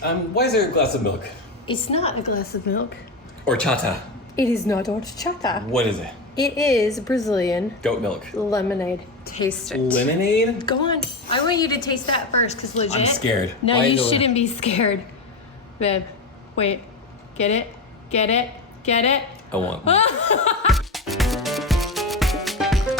Why is there a glass of milk? It's not a glass of milk. Horchata. It is not horchata. What is it? It is Brazilian Goat milk. lemonade. Taste it. Lemonade? Go on. I want you to taste that first, because legit. I'm scared. No, Why you is it shouldn't be scared. Babe, wait. Get it? Get it? Get it? I want.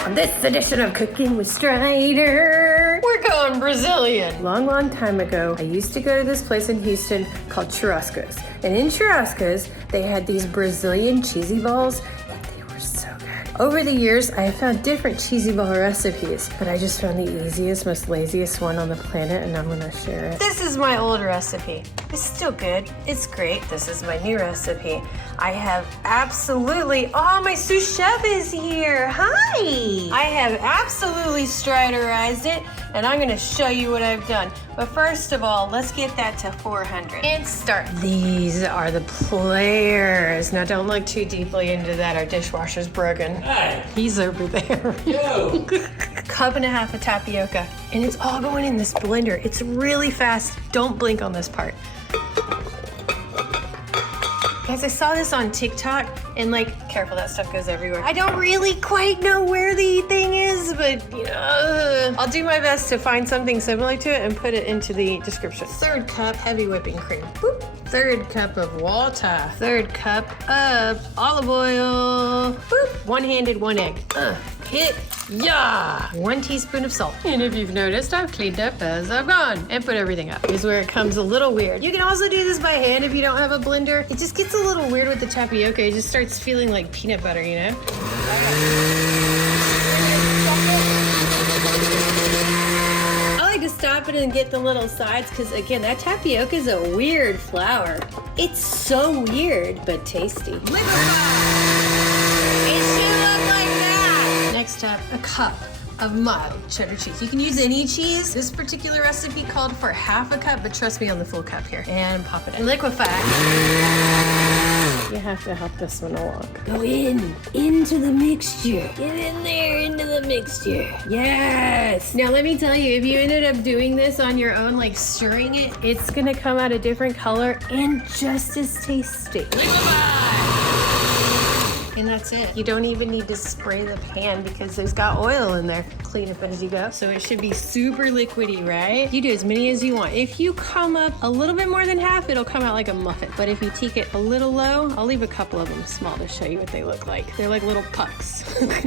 On this edition of Cooking with Stridor, we're going Brazilian. Long time ago, I used to go to this place in Houston called Churrasco's. And in Churrasco's, they had these Brazilian cheesy balls, and they were so good. Over the years, I have found different cheesy ball recipes, but I just found the easiest, most laziest one on the planet, and I'm gonna share it. This is my old recipe. It's still good. It's great. This is my new recipe. I have absolutely, my sous chef is here. Hi. I have absolutely stridorized it, and I'm gonna show you what I've done. But first of all, let's get that to 400 and start. These are the players. Now don't look too deeply into that. Our dishwasher's broken. Hi. He's over there. Yo. Cup and a half of tapioca, and it's all going in this blender. It's really fast. Don't blink on this part. Guys, I saw this on TikTok, and careful, that stuff goes everywhere. I don't really quite know where the thing is, but I'll do my best to find something similar to it and put it into the description. Third cup, heavy whipping cream. Boop. Third cup of water. Third cup of olive oil. Boop. One-handed, one egg. Hit. Yeah! 1 teaspoon of salt. And if you've noticed, I've cleaned up as I've gone and put everything up. Here's where it comes a little weird. You can also do this by hand if you don't have a blender. It just gets a little weird with the tapioca. It just starts feeling like peanut butter, you know? I like to stop it and get the little sides because, again, that tapioca is a weird flour. It's so weird, but tasty. Next up, a cup of mild cheddar cheese. You can use any cheese. This particular recipe called for half a cup, but trust me on the full cup here. And pop it in. Liquefy. You have to help this one along. Go into the mixture. Get in there, into the mixture. Yes. Now let me tell you, if you ended up doing this on your own, stirring it, it's gonna come out a different color and just as tasty. And that's it. You don't even need to spray the pan because there's got oil in there. Clean up as you go. So it should be super liquidy, right? You do as many as you want. If you come up a little bit more than half, it'll come out like a muffin. But if you take it a little low, I'll leave a couple of them small to show you what they look like. They're like little pucks.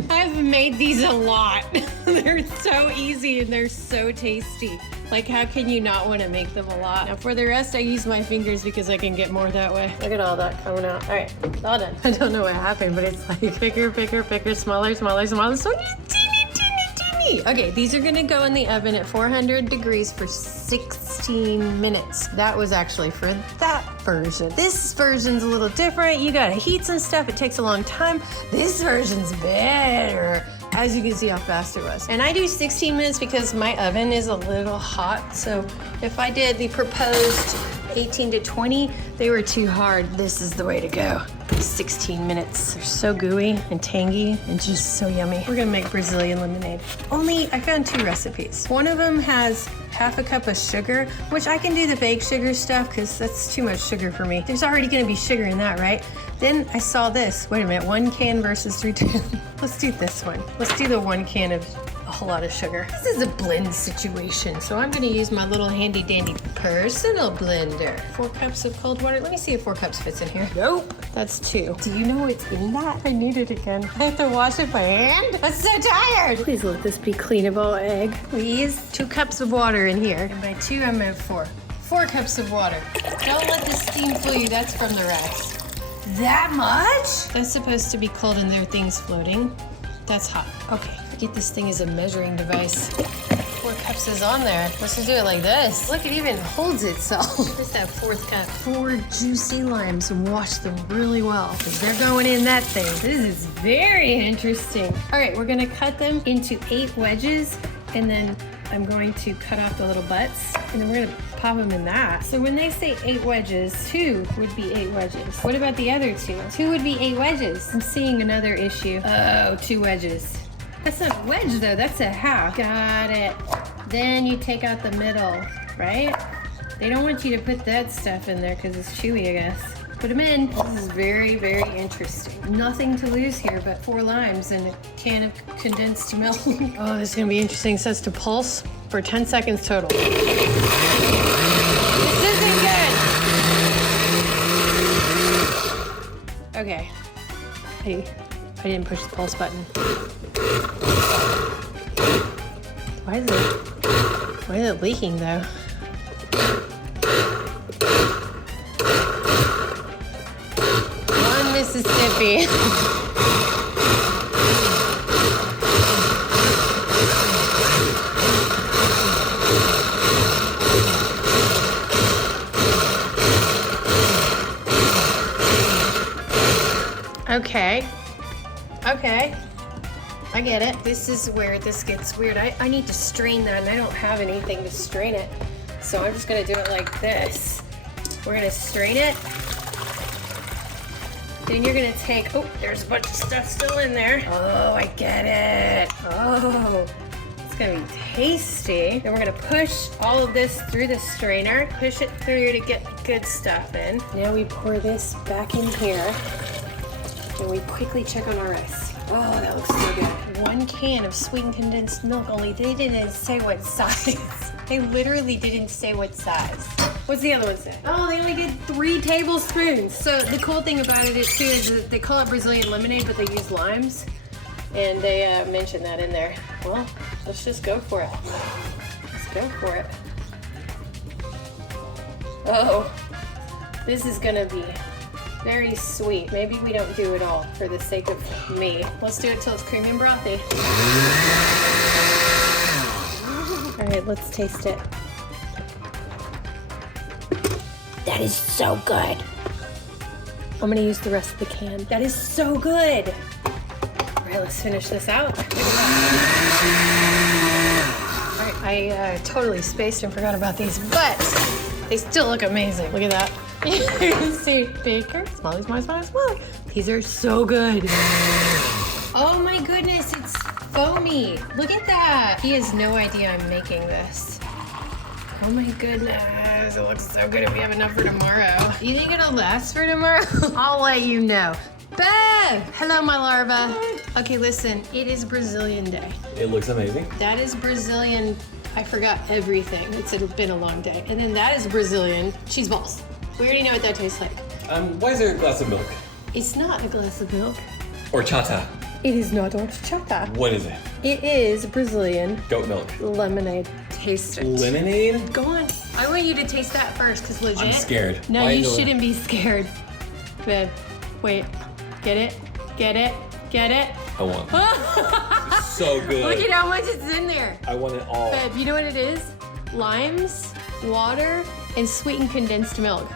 I've made these a lot. They're so easy and they're so tasty. How can you not want to make them a lot? Now for the rest, I use my fingers because I can get more that way. Look at all that coming out. All right, it's all done. I don't know what happened, but it's bigger, smaller, so teeny. Okay, these are gonna go in the oven at 400 degrees for 16 minutes. That was actually for that version. This version's a little different. You gotta heat some stuff. It takes a long time. This version's better. As you can see how fast it was. And I do 16 minutes because my oven is a little hot. So if I did the proposed 18 to 20, they were too hard. This is the way to go. 16 minutes. They're so gooey and tangy and just so yummy. We're gonna make Brazilian lemonade. I found 2 recipes. One of them has half a cup of sugar, which I can do the baked sugar stuff because that's too much sugar for me. There's already gonna be sugar in that, right? Then I saw this. Wait a minute, 1 can versus 3 cans. Let's do this one. Let's do the 1 can of a whole lot of sugar. This is a blend situation, so I'm gonna use my little handy dandy personal blender. 4 cups of cold water. Let me see if 4 cups fits in here. Nope, that's 2. Do you know what's in that? I need it again. I have to wash it by hand? I'm so tired. Please let this be cleanable egg. Please. 2 cups of water in here. And by 2, I'm at 4. 4 cups of water. Don't let the steam fool you, that's from the rest. That much? That's supposed to be cold and there are things floating. That's hot. Okay, forget this thing is a measuring device. 4 cups is on there. Let's just do it like this. Look, it even holds itself. Just that 4th cup. 4 juicy limes and wash them really well because they're going in that thing. This is very interesting. All right, we're gonna cut them into 8 wedges and then I'm going to cut off the little butts and then we're gonna pop them in that. So when they say 8 wedges, 2 would be 8 wedges. What about the other 2? 2 would be 8 wedges. I'm seeing another issue. Oh, 2 wedges. That's not a wedge though, that's a half. Got it. Then you take out the middle, right? They don't want you to put that stuff in there because it's chewy, I guess. Put them in. This is very, very interesting. Nothing to lose here but 4 limes and a can of condensed milk. Oh, this is gonna be interesting. It says to pulse for 10 seconds total. This isn't good. Okay. Hey, I didn't push the pulse button. Why is it leaking though? One Mississippi. Okay. Okay. I get it. This is where this gets weird. I need to strain that and I don't have anything to strain it. So I'm just gonna do it like this. We're gonna strain it. Then you're gonna take, oh, there's a bunch of stuff still in there. Oh, I get it. Oh, it's gonna be tasty. Then we're gonna push all of this through the strainer, push it through to get the good stuff in. Now we pour this back in here and we quickly check on our rice. Oh, that looks so good. 1 can of sweetened condensed milk, only they didn't say what size. They literally didn't say what size. What's the other one say? Oh, they only did 3 tablespoons. So the cool thing about it too is that they call it Brazilian lemonade, but they use limes. And they mention that in there. Well, let's just go for it. Let's go for it. Oh, this is gonna be very sweet. Maybe we don't do it all for the sake of me. Let's do it till it's creamy and brothy. All right, let's taste it. That is so good. I'm gonna use the rest of the can. That is so good. All right, let's finish this out. All right, I totally spaced and forgot about these, but they still look amazing. Look at that. You see, Baker, smiley, smiley, smiley, smiley. These are so good. Oh my goodness, it's foamy. Look at that. He has no idea I'm making this. Oh my goodness, it looks so good if we have enough for tomorrow. You think it'll last for tomorrow? I'll let you know. Bev! Hello, my larva. Okay, listen, it is Brazilian Day. It looks amazing. That is Brazilian, I forgot everything. It's been a long day. And then that is Brazilian cheese balls. We already know what that tastes like. Why is there a glass of milk? It's not a glass of milk. Horchata. It is not horchata. What is it? It is Brazilian Goat milk. lemonade. Taste it. Lemonade? Go on. I want you to taste that first, because legit. I'm scared. No, Why you is it shouldn't be scared. Babe, wait. Get it? Get it? Get it? I want it. So good. Look at how much it's in there. I want it all. Babe, you know what it is? Limes, water, and sweetened condensed milk.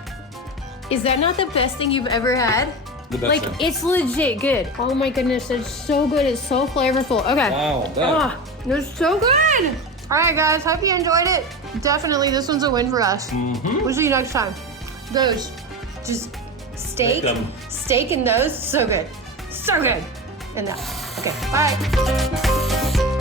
Is that not the best thing you've ever had? The best Like, thing. it's legit good. Oh my goodness, it's so good. It's so flavorful. Okay. Wow. It's so good. All right, guys, hope you enjoyed it. Definitely, this one's a win for us. We'll see you next time. Those, just steak and those, so good. So good. And that. Okay, bye.